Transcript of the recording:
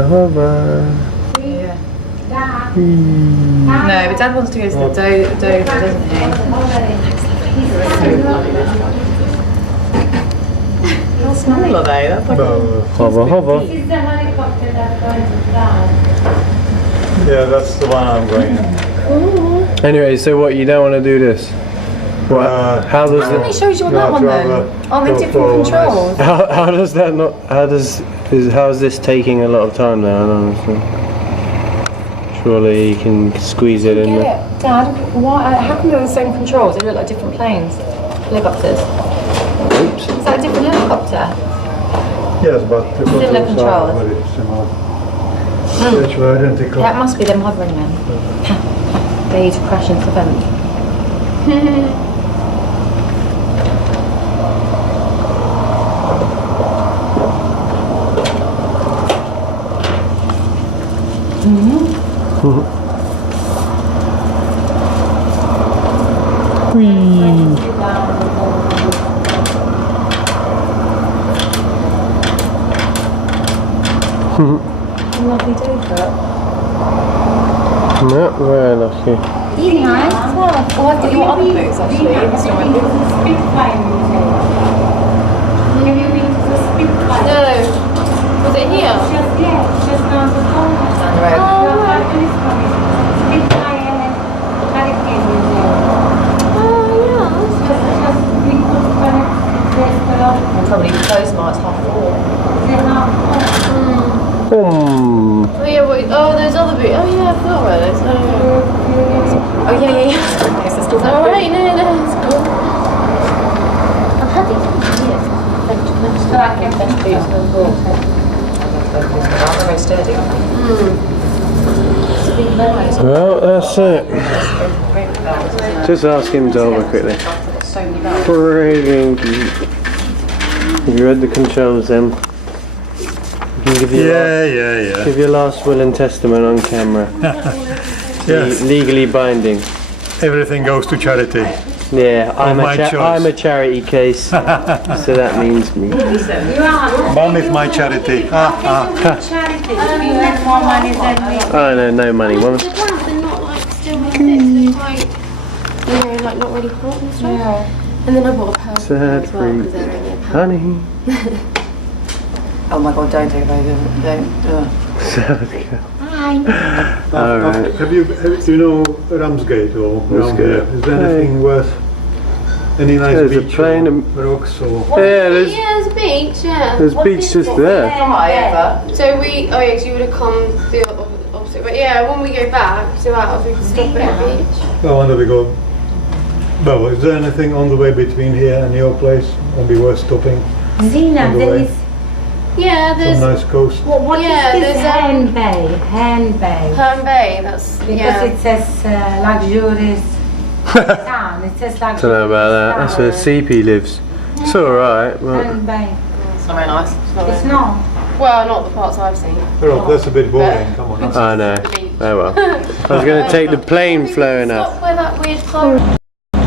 Hover. Yeah. No, but Dad wants to go to the Dover, doesn't he? How small are they? That's like Hover, hover. This is the helicopter that's going to fly. Yeah, that's the one I'm going in. Anyway, so what, you don't want to do this? What? How does How many it? shows you on that one then? Aren't they different controls? How does that not? How is this taking a lot of time now? I don't understand. Surely you can squeeze it in there. Dad, why? How come they're the same controls? They look like different planes, helicopters. Oops. Is that a different helicopter? Yes, but the Similar controls are controls. very similar. Virtually identical. That must be them hovering then. They to crash into the vent. Lovely Dover. No, very lucky. Really nice. Oh, I've got your other boots actually. That's not my boots. Spitfire Museum. Have you been to the Spitfire? No. Was it here? Just down the corner. Down the road. Spitfire Hurricane Museum. Just we could connect the We'll probably close March half 4. Boom. Oh yeah, wait, those other boots. Oh yeah, I forgot about those. Oh yeah. Yes, it's still It's alright, no, it's cool. I've had these for years. So I can Best boots in the world. They're very sturdy. Well, that's it. Just ask him to over quickly. So many bells. Brilliant. Have you read the controls then? You can give your Yeah. give your last will and testament on camera. Yes, Legally binding. everything goes to charity. Yeah, I'm my choice. I'm a charity case, so that means me. Mom is my charity. charity. You have more money than me. Oh no, no money. One. The ones they're not like still magnetic, they're quite, you know, like not really hot and stuff. Yeah. And then I bought a purple Sad as well fruit. because they're only a pound. Honey. Oh my god, don't take a photo. Don't. Alright. Have you know Ramsgate or around there? Is there anything worth? Any nice There's a beach plane or rocks or? Yeah, there's Yeah, there's a beach, yeah. beach just there. So we, oh yeah, 'cause you would have come the opposite, but yeah, when we go back to ours, we can stop at a beach. Well, when do we go? Well, is there anything on the way between here and your place? Won't be worth stopping. Zina, On the there way. is. Yeah, Some there's nice coast. What Yeah, is this there's, hand bay? Hand bay. Herne Bay, that's, Because yeah. it says luxurious town. It says luxurious Don't know about that. That's where CP lives. It's alright. Hand bay. It's not very nice. It's not It's very not. Well, not the parts I've seen. Oh, that's a bit boring. Come on. I know. Oh well. I was going to take the plane flowing up. Stop where that weird car